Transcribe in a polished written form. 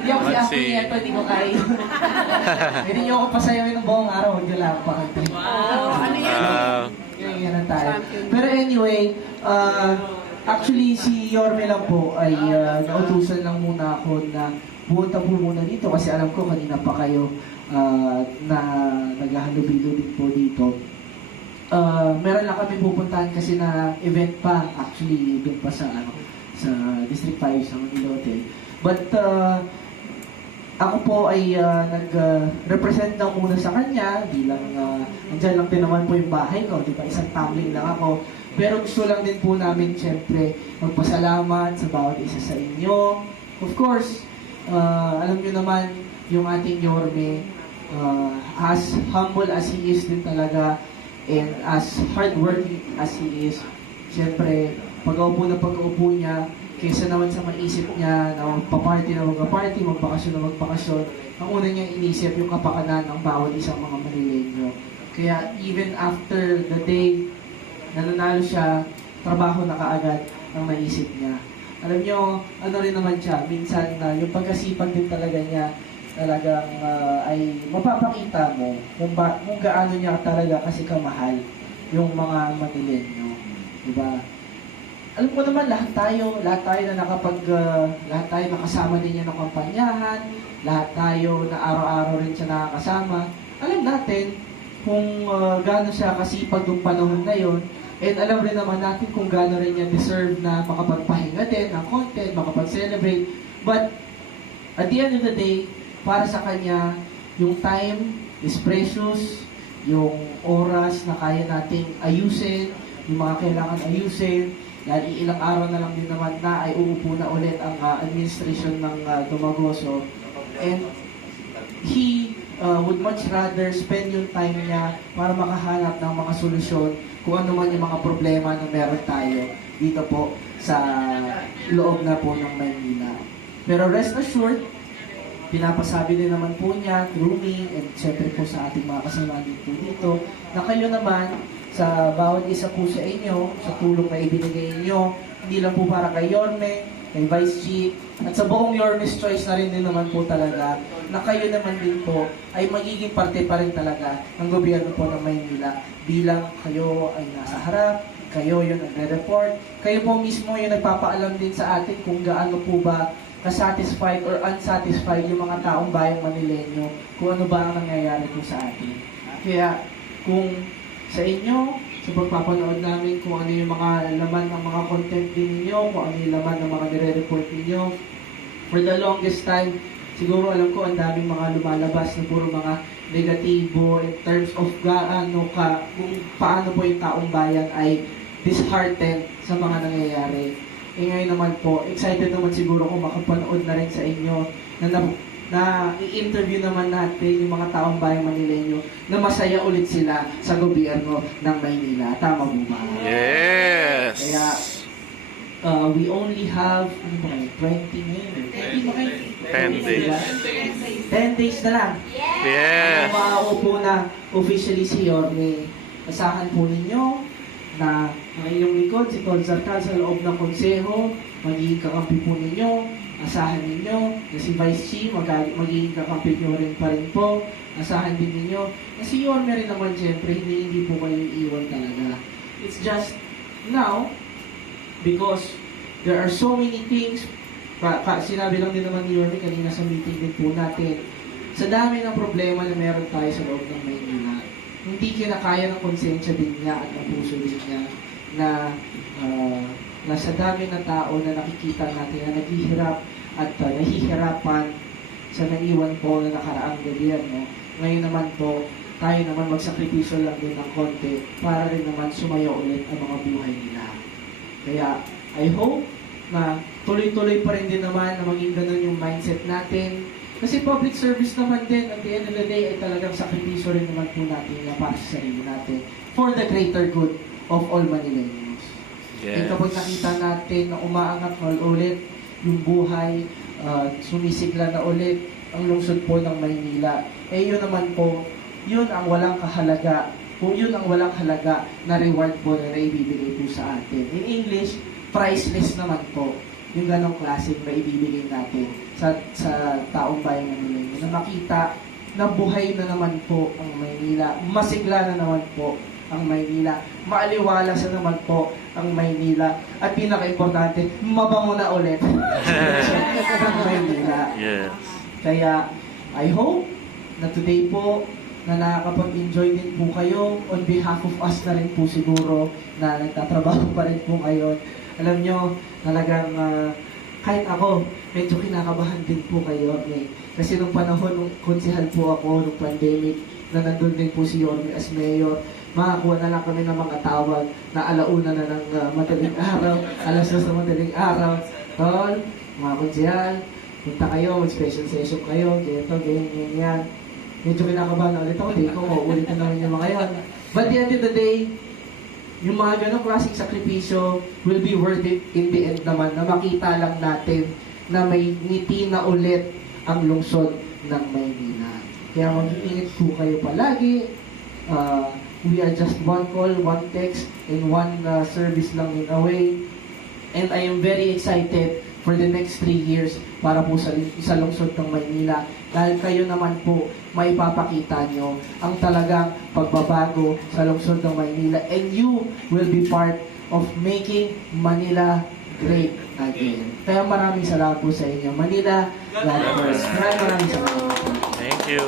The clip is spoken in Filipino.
Hindi ako si Aki yan, hindi ko kaya. Pwede niyo ako pasayawin ng buong araw, huwag niyo lang pakantay. Wow, ano yan? Yan na tayo. Pero anyway, actually si Yorme lang po ay nautusan lang muna ako na pumunta po muna dito kasi alam ko kanina pa kayo na naghahalubilo din po dito. Meron lang kami pupuntahan kasi na event pa, actually doon pa sa District 5 sa Manila Hotel. But ako po ay nag-represent lang muna sa kanya bilang andyan lang din naman po yung bahay ko, di ba? Isang tumbling lang ako. Pero gusto lang din po namin siyempre magpasalamat sa bawat isa sa inyo. Of course, alam niyo naman yung ating Yorme, as humble as he is din talaga and as hardworking as he is, siyempre pag-aupo na pag-aupo niya, kaysa naman sa maisip niya na magpa-party na magpa-party, magbakasyon na magbakasyon, ang una niyang inisip yung kapakanan ng bawat isang mga Manileño. Kaya even after the day na nanalo siya, trabaho na kaagad ang naisip niya. Alam niyo, ano rin naman siya, minsan yung pagkasipag din talaga niya, talagang ay mapapakita mo kung gaano niya talaga kasi kamahal yung mga Manileño. Diba? Alam mo naman, lahat tayo na lahat tayo nakasama din niya ng kampanyahan, lahat tayo na araw-araw rin siya nakakasama. Alam natin kung gaano siya kasipag ng panahon na yon, and alam rin naman natin kung gaano rin niya deserve na makapagpahinga din ng content, makapag-celebrate. But at the end of the day, para sa kanya, yung time is precious, yung oras na kaya nating ayusin, yung mga kailangan ayusin, dahil ilang araw na lang din naman na ay uupo na ulit ang administration ng Dumagoso. And he would much rather spend yung time niya para makahanap ng mga solusyon kung ano man yung mga problema na meron tayo dito po sa loob na po ng Maynila. Pero rest assured, pinapasabi din naman po niya through me and siyempre po sa ating mga kasama dito na kayo naman sa bawat isa po sa inyo, sa tulong na ibinigay niyo, hindi lang po para kay Yorme, kay Vice Chief, at sa buong Yorme's Choice na rin din naman po talaga, na kayo naman din po ay magiging parte pa rin talaga ng gobyerno po ng Maynila bilang kayo ay nasa harap, kayo yung nagre-report, kayo po mismo yung nagpapaalam din sa atin kung gaano po ba ka-satisfied or unsatisfied yung mga taong bayang Manileño, kung ano ba ang nangyayari po sa atin. Kaya kung sa inyo, sa pagpapanood namin kung ano yung mga laman ng mga content din ninyo, kung ano yung laman ng mga nire-report ninyo. For the longest time, siguro alam ko ang daming mga lumalabas na puro mga negatibo in terms of kung paano po yung taong bayan ay disheartened sa mga nangyayari. Eh ngayon naman po, excited naman siguro kung makapanood na rin sa inyo na i-interview naman natin yung mga taong bayang Manileño na masaya ulit sila sa gobyerno ng Maynila. Tama mo ba? Yes! Kaya, we only have, 20 minutes? 10 days. 10 days na lang. Yes! Makaupo na officially si Yorme. Asahan po ninyo na ang inyong likod, si Tol Zarcal sa loob ng konseho, magiging kakampi po ninyo. Asahan ninyo na si Vice Chief magiging kakampi nyo rin pa rin po. Asahan din ninyo na si Yorme rin naman siyempre, hindi po kayo iiwan talaga. It's just now, because there are so many things, sinabi lang din naman ni Yorme kanina sa meeting din po natin, sa dami ng problema na meron tayo sa loob ng Maynila, hindi kinakaya ng konsensya din niya at ng puso din niya na sa dami ng tao na nakikita natin na naghihirap at nahihirapan sa naiwan po na nakaraang gobyerno. Ngayon naman po, tayo naman magsakripisyo lang din ng konti para rin naman sumayo ulit ang mga buhay nila. Kaya, I hope na tuloy-tuloy pa rin din naman na maging ganun yung mindset natin. Kasi public service naman din, at the end of the day, ay talagang sakripisyo rin naman po natin na para sa sarili natin for the greater good of all Manileños. Yes. Kapag nakita natin na umaangat na ulit yung buhay, sumisigla na ulit ang lungsod po ng Maynila, yun naman po, yun ang walang kahalaga, kung yun ang walang halaga na reward po na naibibigay po sa atin. In English, priceless naman po. yung ganong klaseng na ibibigay natin sa taong bayan ng Manila. Na makita na buhay na naman po ang Maynila, masigla na naman po ang Maynila, maaliwalas na naman po ang Maynila, at pinaka-importante, mabango na ulit ang Maynila. Yes. Kaya, I hope na today po, na nakakapag-enjoy din po kayo on behalf of us na rin po siguro na nagtatrabaho pa rin po ngayon. Alam nyo, talagang kahit ako, medyo kinakabahan din po kayo. Kasi nung panahon, nung konsehal po ako, nung pandemic, na nandun din po si Yorme as mayor, makakuha na lang kami ng mga tawag na alauna na ng madaling araw, alas 2 na madaling araw. Tol, mga konsehal, punta kayo, mag-special session kayo, ganyan. Medyo kinakabahan na ulit ako, di ko mauulit na naman yung mga yan. But at the end of the day, yung mga ganong klaseng sakripisyo will be worth it in the end naman, na makita lang natin na may ngiti na ulit ang lungsod ng Maynila. Kaya mag-iingat po kayo palagi. We are just one call, one text, and one service lang in a way. And I am very excited for the next 3 years para po sa lungsod ng Maynila. Dahil kayo naman po, maipapakita nyo ang talagang pagbabago sa lungsod ng Maynila. And you will be part of making Manila great again. Kaya maraming salamat po sa inyo. Manila, God first. Maraming salamat. Thank you.